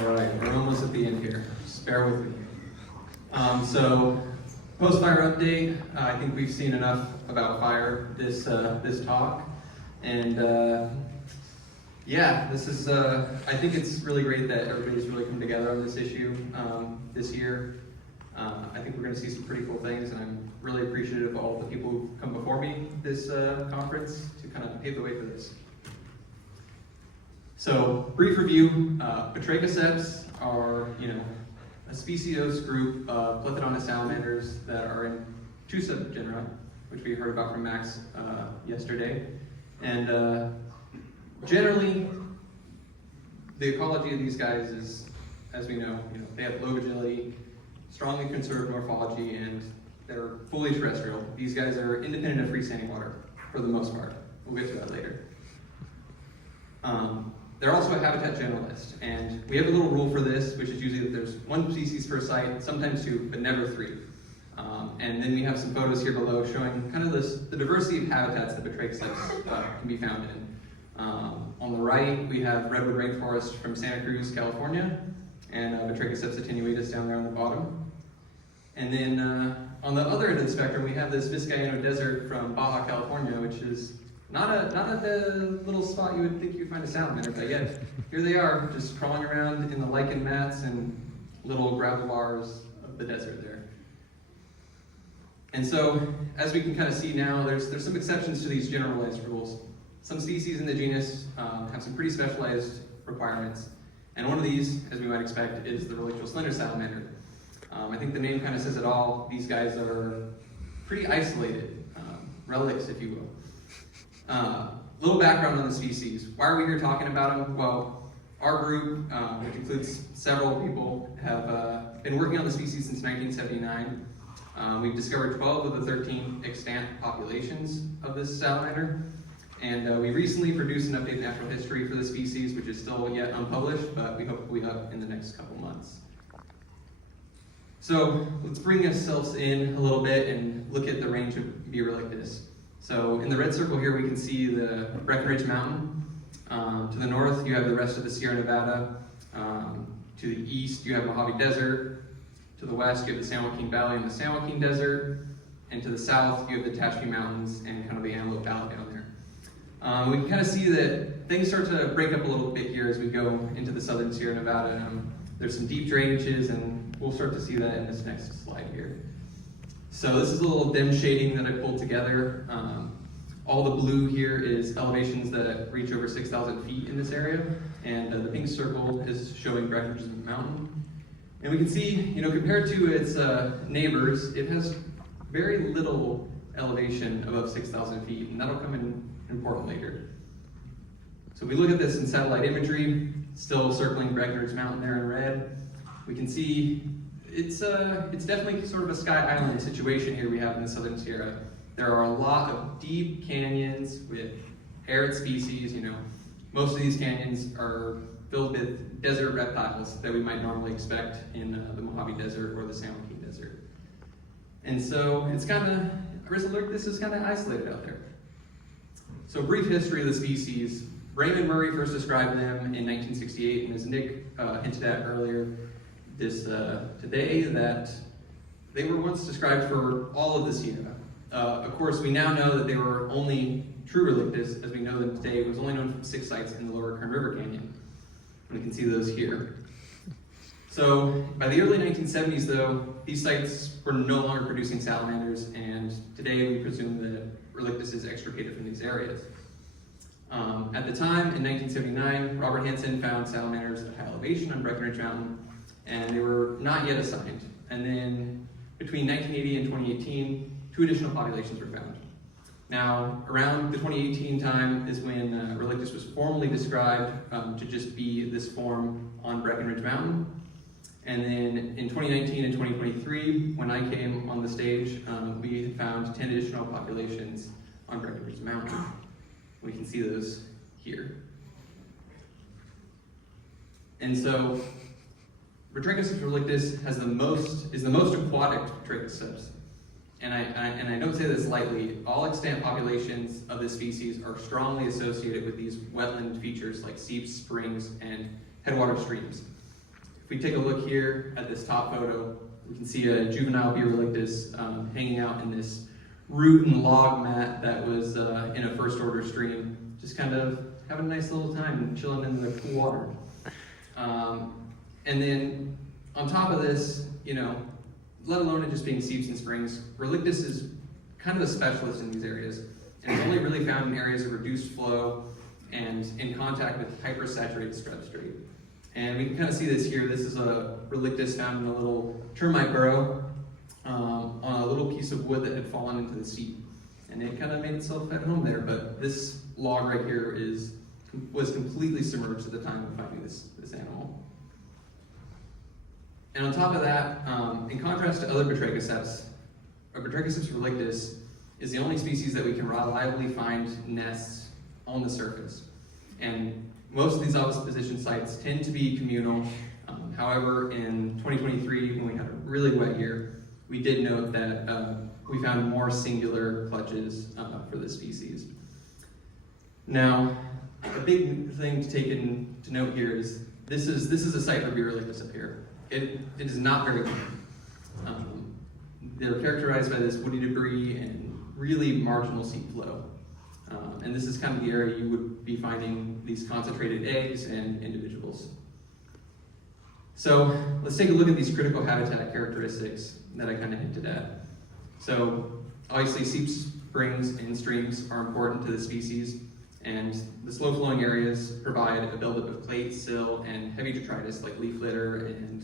All right, we're almost at the end here. Just bear with me. So, post-fire update. I think we've seen enough about fire this talk, and yeah, this is. I think it's really great that everybody's really come together on this issue this year. I think we're going to see some pretty cool things, and I'm really appreciative of all the people who've come before me this conference to kind of pave the way for this. So, brief review. Batrachoceps are, a speciose group of Plethodontis salamanders that are in two subgenera, which we heard about from Max yesterday. And generally, the ecology of these guys is, as we know, they have low agility, strongly conserved morphology, and they're fully terrestrial. These guys are independent of freestanding water for the most part. We'll get to that later. They're also a habitat generalist, and we have a little rule for this, which is usually that there's one species per site, sometimes two, but never three. And then we have some photos here below showing kind of the diversity of habitats that Batrachoceps can be found in. On the right, we have redwood rainforest from Santa Cruz, California, and Batrachoceps attenuatus down there on the bottom. And then on the other end of the spectrum, we have this Vizcaíno desert from Baja, California, which is not a little spot you would think you'd find a salamander, but yet here they are, just crawling around in the lichen mats and little gravel bars of the desert there. And so, as we can kind of see now, there's some exceptions to these generalized rules. Some species in the genus have some pretty specialized requirements, and one of these, as we might expect, is the relictual slender salamander. I think the name kind of says it all. These guys are pretty isolated, relics, if you will. Little background on the species. Why are we here talking about them? Well, our group, which includes several people, have been working on the species since 1979. We've discovered 12 of the 13 extant populations of this salamander, and we recently produced an updated natural history for the species, which is still yet unpublished, but we hope will be up in the next couple months. So let's bring ourselves in a little bit and look at the range of Relictus. So in the red circle here, we can see the Breckenridge Mountain. To the north, you have the rest of the Sierra Nevada. To the east, you have Mojave Desert. To the west, you have the San Joaquin Valley and the San Joaquin Desert. And to the south, you have the Tehachapi Mountains and kind of the Antelope Valley down there. We can kind of see that things start to break up a little bit here as we go into the southern Sierra Nevada. There's some deep drainages, and we'll start to see that in this next slide here. So this is a little dim shading that I pulled together. All the blue here is elevations that reach over 6,000 feet in this area, and the pink circle is showing Breckenridge Mountain. And we can see, compared to its neighbors, it has very little elevation above 6,000 feet, and that'll come in important later. So if we look at this in satellite imagery, still circling Breckenridge Mountain there in red, we can see it's definitely sort of a sky island situation here we have in the southern Sierra. There are a lot of deep canyons with arid species. Most of these canyons are filled with desert reptiles that we might normally expect in the Mojave Desert or the San Joaquin Desert. And so this is kind of isolated out there. So brief history of the species. Raymond Murray first described them in 1968, and as Nick hinted at earlier today, that they were once described for all of the Sierra. Of course, we now know that they were only true Relictus, as we know them today. It was only known from 6 sites in the lower Kern River Canyon. And we can see those here. So by the early 1970s, though, these sites were no longer producing salamanders, and today we presume that Relictus is extricated from these areas. At the time, in 1979, Robert Hansen found salamanders at high elevation on Breckenridge Mountain, and they were not yet assigned. And then between 1980 and 2018, 2 additional populations were found. Now, around the 2018 time is when Relictus was formally described to just be this form on Breckenridge Mountain. And then in 2019 and 2023, when I came on the stage, we had found 10 additional populations on Breckenridge Mountain. We can see those here. And so, Batrachoceps relictus is the most aquatic Batrachoceps. And I don't say this lightly. All extant populations of this species are strongly associated with these wetland features like seeps, springs, and headwater streams. If we take a look here at this top photo, we can see a juvenile Beerlictus hanging out in this root and log mat that was in a first order stream, just kind of having a nice little time chilling in the cool water. And then on top of this, let alone it just being seeps and springs, Relictus is kind of a specialist in these areas, and it's only really found in areas of reduced flow and in contact with hypersaturated substrate. And we can kind of see this here. This is a Relictus found in a little termite burrow on a little piece of wood that had fallen into the seep. And it kind of made itself at home there, but this log right here was completely submerged at the time of finding this animal. And on top of that, in contrast to other Batrachoceps, Batrachoceps relictus is the only species that we can reliably find nests on the surface. And most of these opposition sites tend to be communal. However, in 2023, when we had a really wet year, we did note that we found more singular clutches for this species. Now, a big thing to take to note here is this is a site for Beerlictus up here. It is not very common. They're characterized by this woody debris and really marginal seep flow. And this is kind of the area you would be finding these concentrated eggs and individuals. So let's take a look at these critical habitat characteristics that I kind of hinted at. So obviously seeps, springs, and streams are important to the species, and the slow flowing areas provide a buildup of clay, sill, and heavy detritus like leaf litter and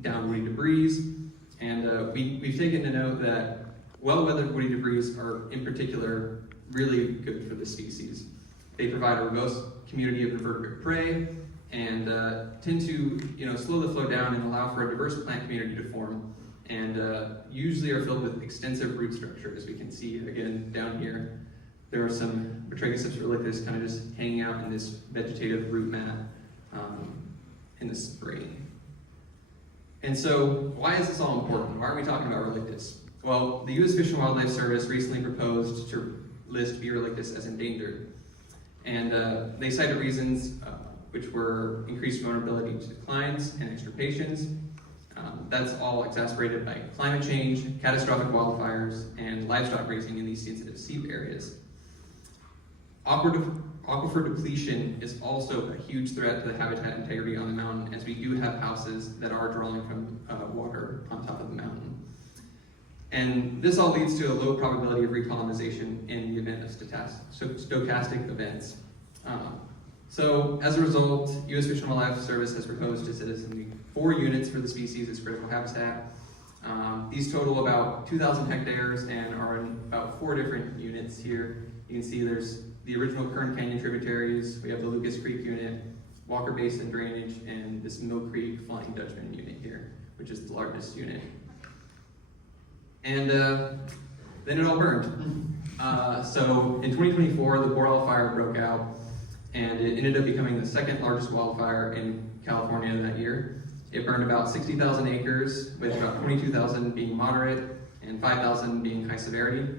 down woody debris. And we've taken to note that well-weathered woody debris are in particular really good for the species. They provide a robust community of invertebrate prey and tend to slow the flow down and allow for a diverse plant community to form, and usually are filled with extensive root structure, as we can see again down here. There are some Batrachoceps relictus kind of just hanging out in this vegetative root mat in the spring. And so why is this all important? Why are we talking about relictus? Well, the U.S. Fish and Wildlife Service recently proposed to list Beerlictus as endangered. And they cited reasons which were increased vulnerability to declines and extirpations. That's all exacerbated by climate change, catastrophic wildfires, and livestock grazing in these sensitive seep areas. Aquifer depletion is also a huge threat to the habitat integrity on the mountain, as we do have houses that are drawing from water on top of the mountain. And this all leads to a low probability of recolonization in the event of stochastic events. So as a result, U.S. Fish and Wildlife Service has proposed to citizen 4 units for the species as critical habitat. These total about 2,000 hectares and are in about 4 different units here. You can see there's the original Kern Canyon tributaries, we have the Lucas Creek unit, Walker Basin drainage, and this Mill Creek Flying Dutchman unit here, which is the largest unit. And then it all burned. So in 2024, the Boreal fire broke out, and it ended up becoming the 2nd largest wildfire in California that year. It burned about 60,000 acres, with about 22,000 being moderate and 5,000 being high severity.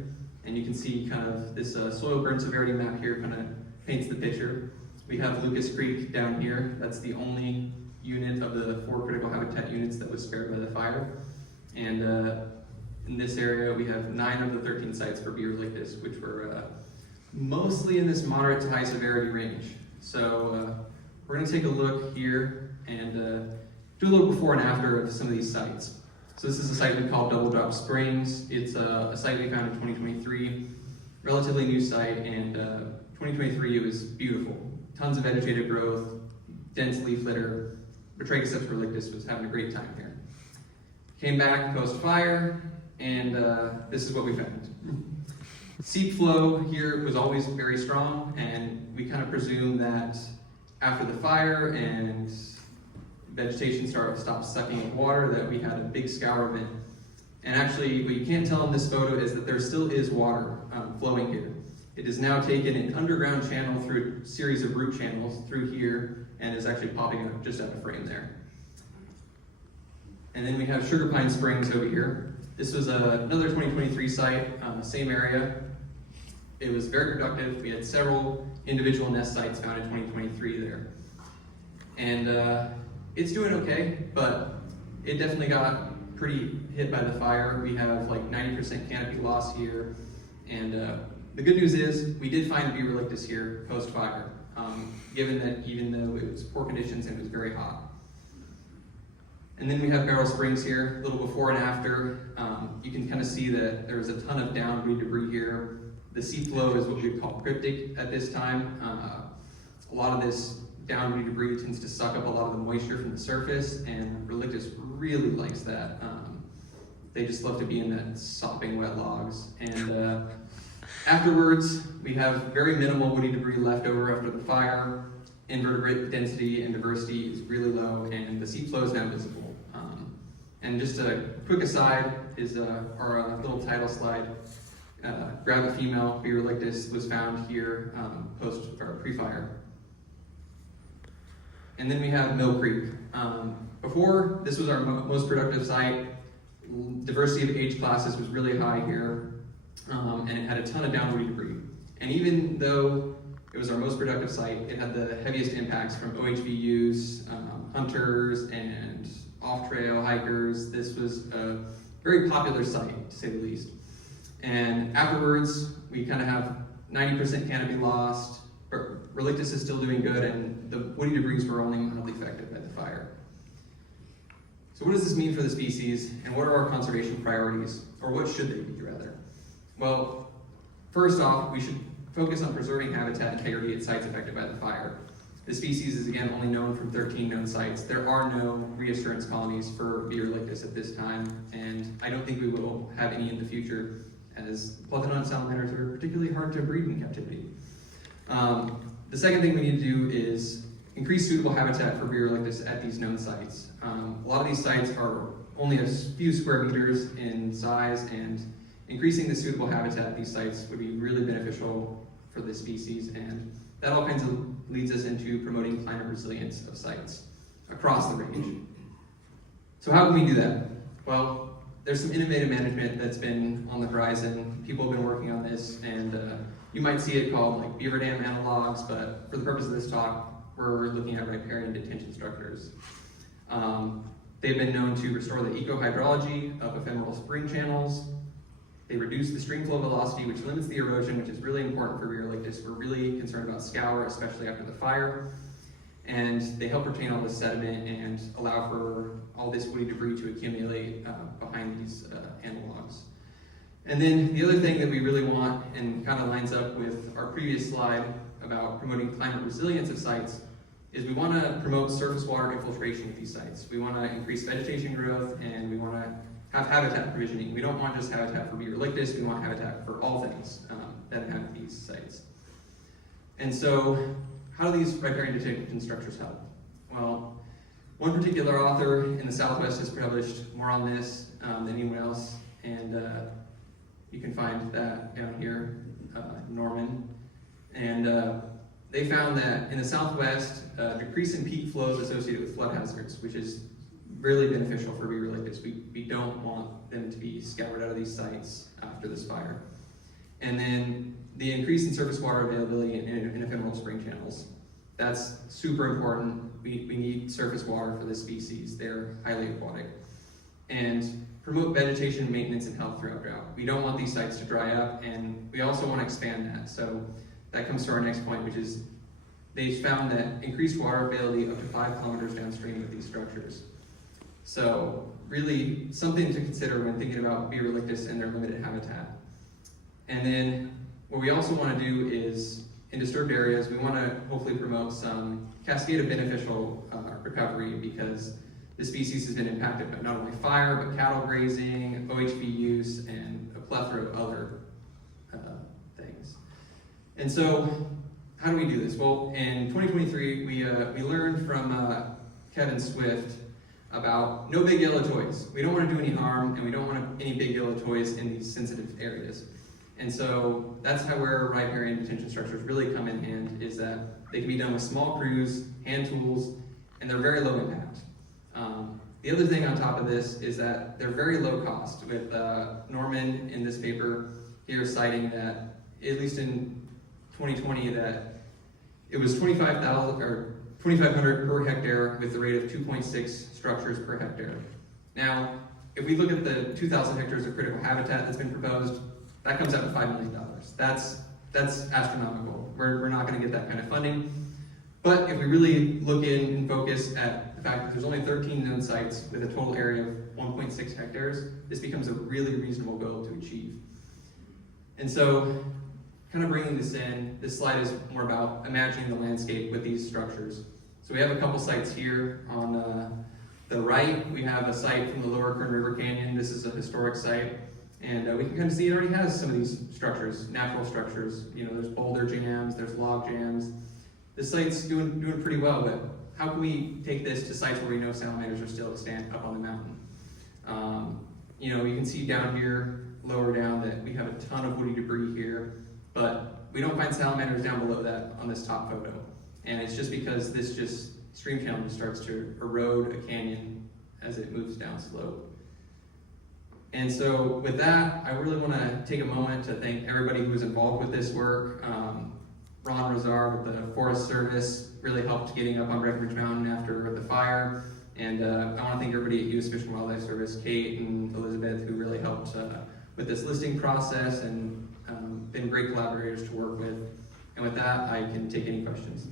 And you can see kind of this soil burn severity map here kind of paints the picture. We have Lucas Creek down here. That's the only unit of the 4 critical habitat units that was spared by the fire. And in this area, we have 9 of the 13 sites for Beerlictus, which were mostly in this moderate to high severity range. So we're going to take a look here and do a little before and after of some of these sites. So this is a site we call Double Drop Springs. It's a site we found in 2023, relatively new site, and 2023 it was beautiful. Tons of vegetative growth, dense leaf litter. Batrachoceps relictus was having a great time here. Came back post-fire, and this is what we found. Seep flow here was always very strong, and we kind of presumed that after the fire and vegetation stopped sucking up water, that we had a big scour event. And actually, what you can't tell in this photo is that there still is water flowing here. It is now taken an underground channel through a series of root channels through here, and is actually popping up just out of frame there. And then we have Sugar Pine Springs over here. This was another 2023 site, same area. It was very productive. We had several individual nest sites found in 2023 there. And it's doing okay, but it definitely got pretty hit by the fire. We have like 90% canopy loss here, and the good news is we did find beaver lictus here post-fire, given that even though it was poor conditions and it was very hot. And then we have Barrel Springs here, a little before and after. You can kind of see that there was a ton of downweed debris here. The seep flow is what we call cryptic at this time. A lot of this downweed debris tends to suck up a lot of the moisture from the surface, and Relictus really likes that. They just love to be in that sopping wet logs. And afterwards, we have very minimal woody debris left over after the fire. Invertebrate density and diversity is really low, and the seep flow is now visible. And just a quick aside is our little title slide. Grab a female beaver lictus was found here post or pre-fire. And then we have Mill Creek. Before, this was our most productive site. Diversity of age classes was really high here, and it had a ton of downweed debris. And even though it was our most productive site, it had the heaviest impacts from OHVUs, hunters, and off-trail hikers. This was a very popular site, to say the least. And afterwards, we kind of have 90% canopy lost, but Relictus is still doing good, and the woody debris were only mildly affected by the fire. So what does this mean for the species, and what are our conservation priorities, or what should they be, rather? Well, first off, we should focus on preserving habitat integrity at sites affected by the fire. The species is again only known from 13 known sites. There are no reassurance colonies for beaver lictus at this time, and I don't think we will have any in the future, as Pleathodon salamanders are particularly hard to breed in captivity. The second thing we need to do is increase suitable habitat for beaver lictus at these known sites. A lot of these sites are only a few square meters in size, and increasing the suitable habitat at these sites would be really beneficial for this species, and that all kinds of leads us into promoting climate resilience of sites across the range. So how can we do that? Well, there's some innovative management that's been on the horizon. People have been working on this, and you might see it called like beaver dam analogs, but for the purpose of this talk, we're looking at riparian detention structures. They've been known to restore the ecohydrology of ephemeral spring channels. They reduce the stream flow velocity, which limits the erosion, which is really important for beaver lictus. We're really concerned about scour, especially after the fire. And they help retain all this sediment and allow for all this woody debris to accumulate behind these analogs. And then the other thing that we really want, and kind of lines up with our previous slide about promoting climate resilience of sites, is we want to promote surface water infiltration at these sites. We want to increase vegetation growth, and we want to have habitat provisioning. We don't want just habitat for beaver lictus, we want habitat for all things that inhabit these sites. And so, how do these riparian detention structures help? Well, one particular author in the Southwest has published more on this than anyone else, and you can find that down here, Norman. And they found that in the Southwest, decrease in peak flows associated with flood hazards, which is really beneficial for beaver lictus. We don't want them to be scoured out of these sites after this fire. And then the increase in surface water availability in ephemeral spring channels. That's super important. We need surface water for this species. They're highly aquatic. And promote vegetation maintenance and health throughout drought. We don't want these sites to dry up, and we also want to expand that. So that comes to our next point, which is they found that increased water availability up to 5 kilometers downstream of these structures. So really something to consider when thinking about beaver lictus and their limited habitat. And then what we also want to do is, in disturbed areas, we want to hopefully promote some cascade of beneficial recovery, because the species has been impacted by not only fire, but cattle grazing, OHV use, and a plethora of other things. And so, how do we do this? Well, in 2023, we learned from Kevin Swift about no big yellow toys. We don't want to do any harm, and we don't want any big yellow toys in these sensitive areas. And so that's where riparian detention structures really come in hand, is that they can be done with small crews, hand tools, and they're very low impact. The other thing on top of this is that they're very low cost, with Norman in this paper here citing that, at least in 2020, that it was $25,000 or 2,500 per hectare with the rate of 2.6 structures per hectare. Now, if we look at the 2,000 hectares of critical habitat that's been proposed, that comes out to $5 million. That's astronomical. We're not going to get that kind of funding. But if we really look in and focus at the fact that there's only 13 known sites with a total area of 1.6 hectares, this becomes a really reasonable goal to achieve. And so, kind of bringing this in, this slide is more about imagining the landscape with these structures. So we have a couple sites here. On the right, we have a site from the Lower Kern River Canyon. This is a historic site. And we can kind of see it already has some of these structures, natural structures. You know, there's boulder jams, there's log jams. This site's doing pretty well, but how can we take this to sites where we know salamanders are still stand up on the mountain? You know, you can see down here, lower down, that we have a ton of woody debris here, but we don't find salamanders down below that on this top photo. And it's just because this stream channel just starts to erode a canyon as it moves down slope. And so with that, I really want to take a moment to thank everybody who was involved with this work. Ron Rosar with the Forest Service really helped getting up on Breckenridge Mountain after the fire. And I want to thank everybody at U.S. Fish and Wildlife Service, Kate and Elizabeth, who really helped with this listing process and been great collaborators to work with. And with that, I can take any questions.